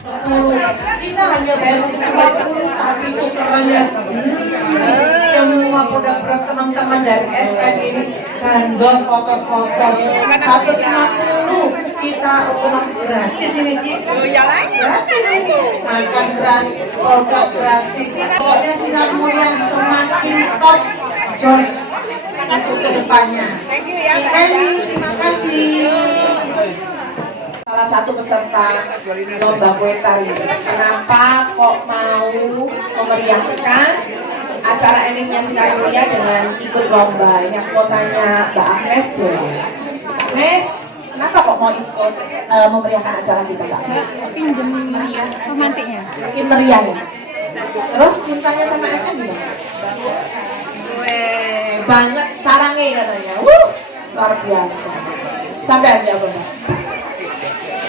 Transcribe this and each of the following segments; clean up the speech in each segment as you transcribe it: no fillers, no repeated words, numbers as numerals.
Kita hanya bayar 50, tapi tukerannya semua produk-produk teman-teman dari SM ini gandos, fotos 150 kita otomatis gratis ini Cik. Gratis ini, makan gratis, produk gratis. Pokoknya sinarmu yang semakin top jos untuk kedepannya. Terima kasih. Salah satu peserta lomba kue tari. Kenapa kok mau memeriahkan acara Enifnya Sinar Mulia dengan ikut lomba? Ini aku mau tanya Mbak Agnes dulu. Agnes, kenapa kok mau ikut memeriahkan acara kita, Mbak Agnes? Pinjem meriah romantiknya. Makin meriah ya. Terus cintanya sama SM gimana? Banget sarangnya katanya. Luar biasa. Sampai aja Mbak.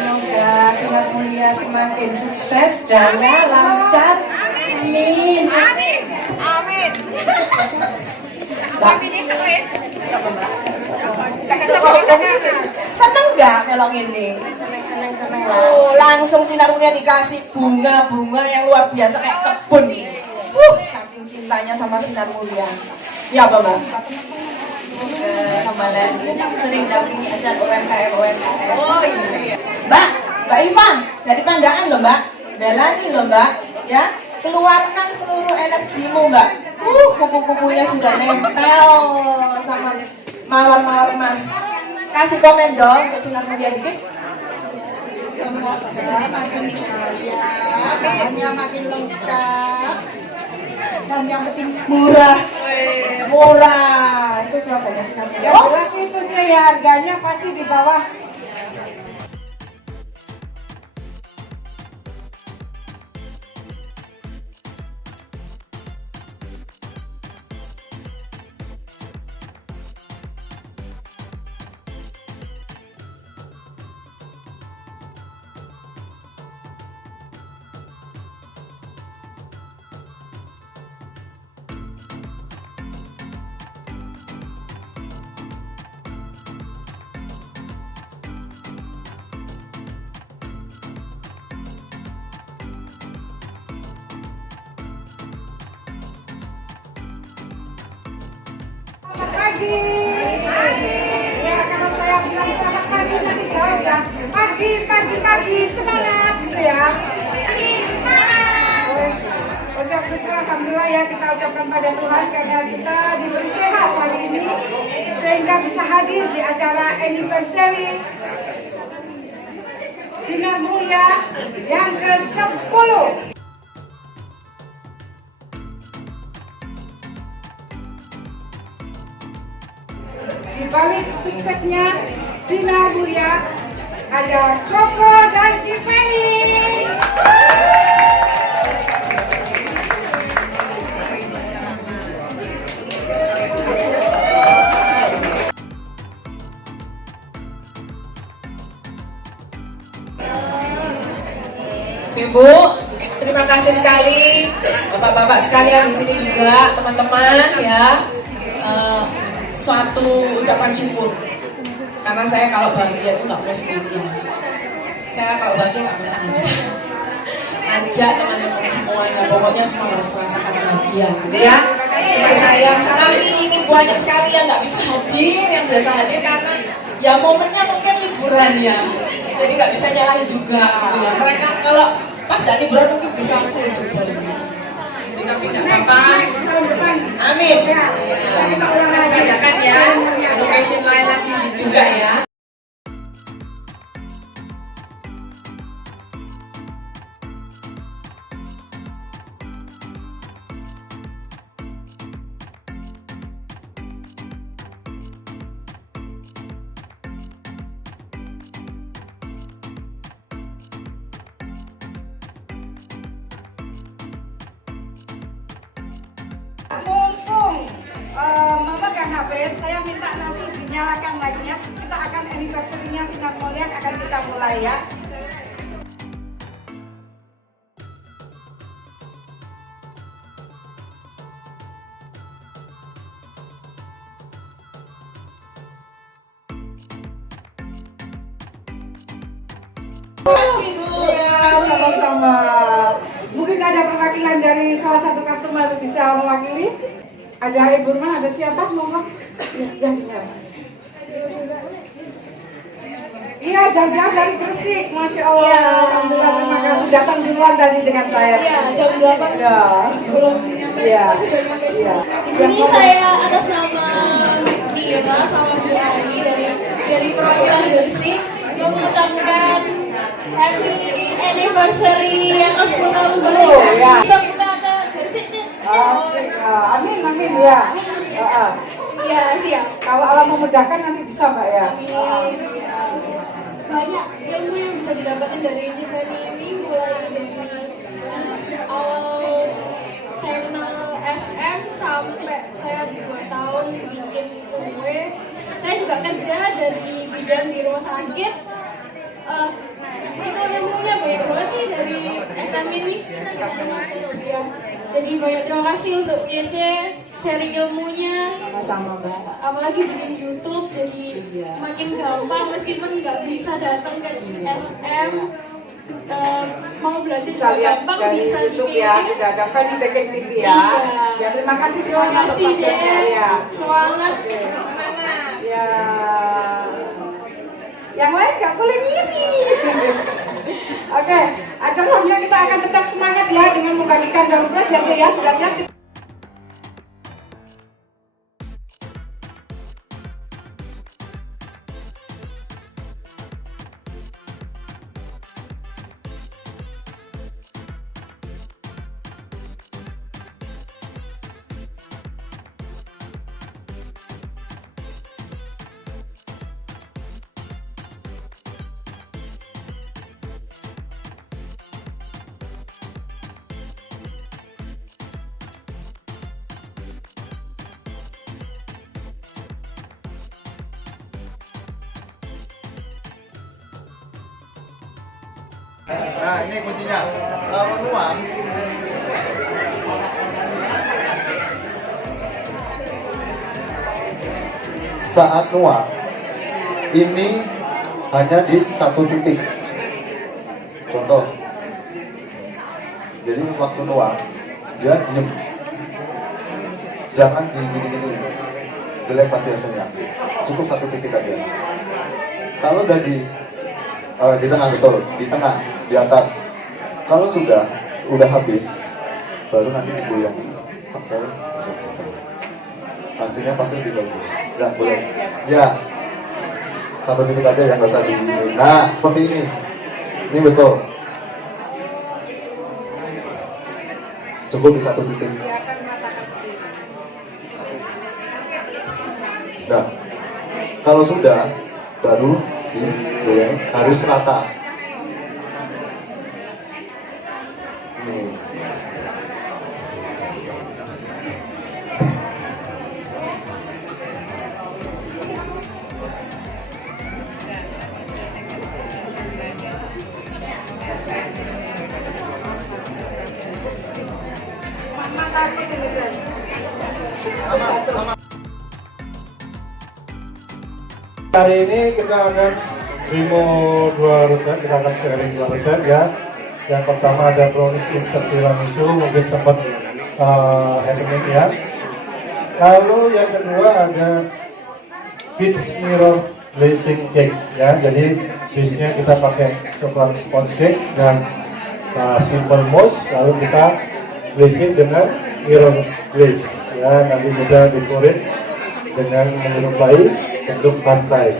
Semoga Sinar Mulia semakin sukses, jaya, lancar. Amin. Amin. Amin. Seneng nggak melong ini? Oh, langsung Sinar Mulia dikasih bunga-bunga yang luar biasa kayak kebun. Saking cintanya sama Sinar Mulia. Ya, Mbak. Kemarin sering dampingi acara UMKM. Oh iya. Mbak Ivan, dari Pandangan loh Mbak. Jalani loh Mbak, ya. Keluarkan seluruh energimu Mbak. Kupu-kupunya sudah nempel sama mawar-mawar emas. Kasih komen dong untuk Sinar Mulia dikit. Semoga makin jaya, bahannya makin lengkap, dan yang penting murah. Murah itu slogannya Sinar Mulia. Ya jelas itu dia ya, harganya pasti di bawah. Pagi. Ya karena saya bilang selamat pagi nanti jauh kan. Pagi semangat gitu ya. Pagi semangat. Ucap syukur alhamdulillah ya kita ucapkan pada Tuhan karena kita diberi sehat hari ini sehingga bisa hadir di acara anniversary Sinar Mulia yang ke-10. Di balik suksesnya Sinar Mulia ada Koko dan Cipeni. Ibu, terima kasih sekali. Bapak-bapak sekalian di sini juga, teman-teman ya. Suatu ucapan syukur. Karena saya kalau bahagia itu nggak mau sendirian. Saya kalau bahagia nggak mau sendirian. Ajak teman-teman semuanya, pokoknya semua harus merasakan bahagia, gitu ya. Jadi saya sekali ini banyak sekali yang nggak bisa hadir, yang biasa hadir karena ya momennya mungkin liburan ya. Jadi nggak bisa nyalahin juga, gitu ya. Mereka kalau pas dari liburan mungkin bisa full juga. Tapi nggak apa-apa. Amin. Ya, kita bisa adakan ya. Location lain lagi juga ya. Mumpung memegang HP, saya minta nanti dinyalakan light-nya. Kita akan anniversary-nya Sinar Mulia akan kita mulai ya. Terima kasih Bu, terima kasih. perwakilan dari salah satu customer bisa mewakili. Ada Ibu Rumah, ada siapa? Monggo. Ya. Iya, jauh-jauh dari Gresik, Masya Allah. Ya. Alhamdulillah, terima kasih datang duluan tadi dengan saya. Iya, jam 8 Ya. belum nyampe, Iya. masih belum nyampe sini. Iya. Di sini saya atas nama Dira sama Bu Ari dari perwakilan Gresik mengucapkan happy anniversary yang ke-10 tahun Gresik. Oh, ya. Bisa buka ke Gresik nih. Amin ya. Ya, siap. Kalau Allah memudahkan nanti bisa Mbak ya. Amin. Banyak ilmu yang bisa didapatkan dari event ini, mulai dari awal saya kenal SM sampai saya 2 tahun bikin kue. Saya juga kerja jadi bidan di rumah sakit. Itu ilmunya banyak banget sih dari SM ini. Ya, jadi banyak terima kasih untuk CC sharing ilmunya. Sama-sama Mbak. Apalagi bikin YouTube jadi makin gampang meskipun nggak bisa datang ke SM, mau belajar juga gampang bisa YouTube dikirim. ya, sudah ada Fanny Baking TV ya. Iya. Ya terima kasih Terima semuanya. kasih ya. semangat. Ya. Yang lain nggak boleh ngiri. Oke, acaranya kita akan tetap semangat ya dengan membagikan daun beras ya, ya sudah siap. Nah ini kuncinya. Kalau nuang saat nuang ini hanya di satu titik. Contoh. Jadi waktu nuang dia diem. Jangan di gini-gini. Jelek pasti hasilnya. Cukup satu titik aja. Kalau udah di tengah betul, di tengah, di atas. Kalau udah habis, baru nanti digoyang. Oke. Hasilnya pasti lebih bagus. Nggak boleh. Ya, satu titik aja yang nggak usah di. Nah, seperti ini. Ini betul. Cukup di satu titik. Nah, kalau sudah, baru digoyang, harus rata. Nih. Mama takut ini guys. Hari ini kita akan demo 2 resep, kita akan sharing 2 resep ya. Yang pertama ada brownies instant tiramisu, mungkin sempat happening ya. Lalu yang kedua ada peach mirror glazing cake ya. Jadi base-nya kita pakai coklat sponge cake dan simple mousse, lalu kita glazing dengan mirror glaze ya. Nanti kita decorate dengan menyerupai bentuk pantai.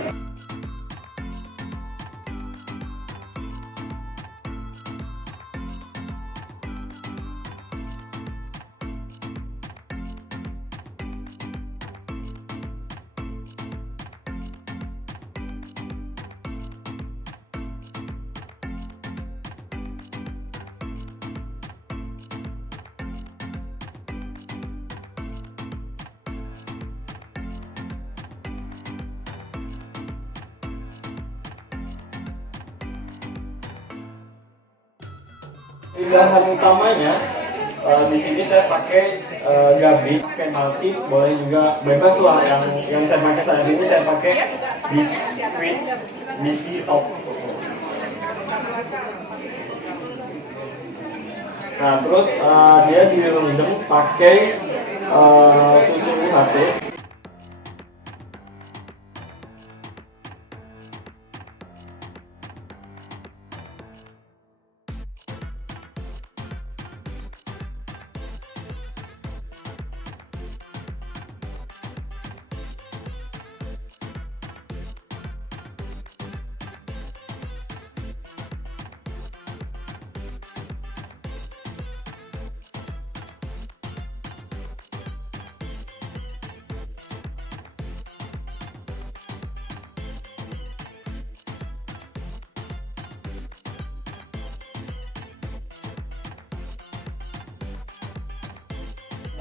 Pilihan utamanya di sini saya pakai gabi, pakai maltis, boleh juga bebas lah. Yang saya pakai saat ini saya pakai biskuit top. Nah, terus dia direndam pakai susu UHT.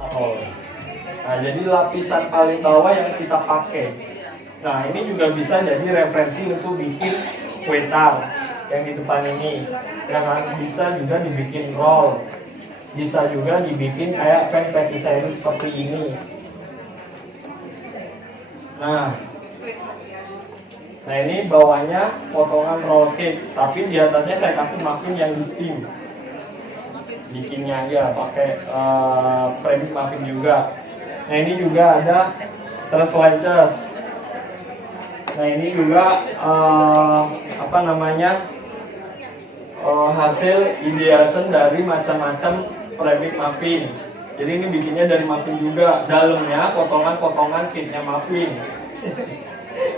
Oh. Nah, jadi lapisan paling bawah yang kita pakai. Nah, ini juga bisa jadi referensi untuk bikin kue tar yang di depan ini. Yang bisa juga dibikin roll. Bisa juga dibikin kayak pan patisserie seperti ini. Nah, ini bawahnya potongan roll cake, tapi di atasnya saya kasih muffin yang di steam. Bikinnya aja pakai premix muffin juga. Nah, ini juga ada slices. Nah, ini juga hasil ideation dari macam-macam premix muffin. Jadi ini bikinnya dari muffin juga. Dalamnya potongan-potongan cake-nya muffin.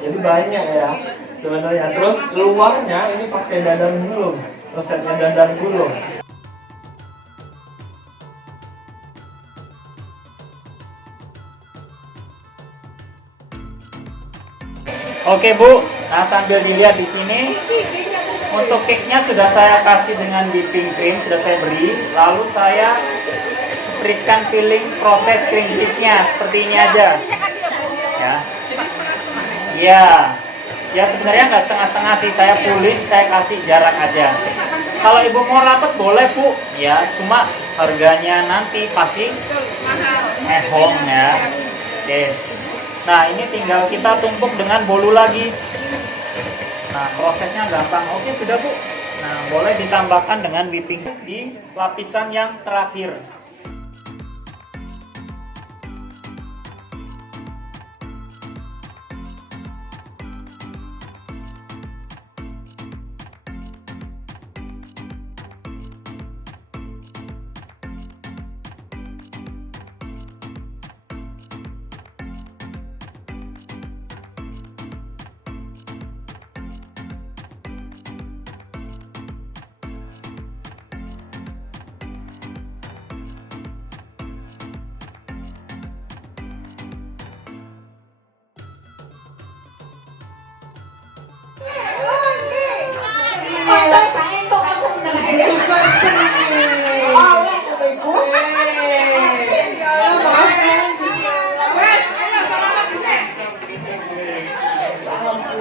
Jadi banyak ya sebenarnya. Terus luarnya ini pakai dadar gulung. Resepnya dadar gulung. Oke Bu, nah sambil dilihat di sini, untuk cake-nya sudah saya kasih dengan whipping cream, sudah saya beri. Lalu saya berikan filling proses cream cheese-nya seperti ini aja. Ya sebenarnya nggak setengah-setengah sih, saya pulih, saya kasih jarak aja. Kalau Ibu mau rapet boleh Bu, ya cuma harganya nanti pasti hong ya. Oke. Nah, ini tinggal kita tumpuk dengan bolu lagi. Nah, prosesnya gampang. Oke, sudah Bu. Nah, boleh ditambahkan dengan whipping di lapisan yang terakhir.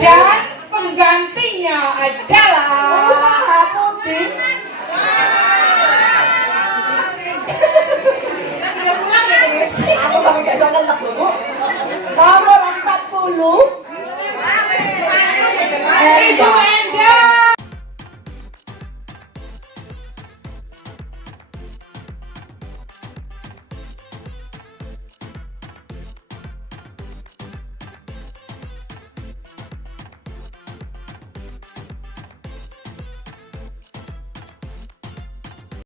Dan penggantinya adalah puding. Aku sampai gak bisa ngelak loh Bu. Nomor 40.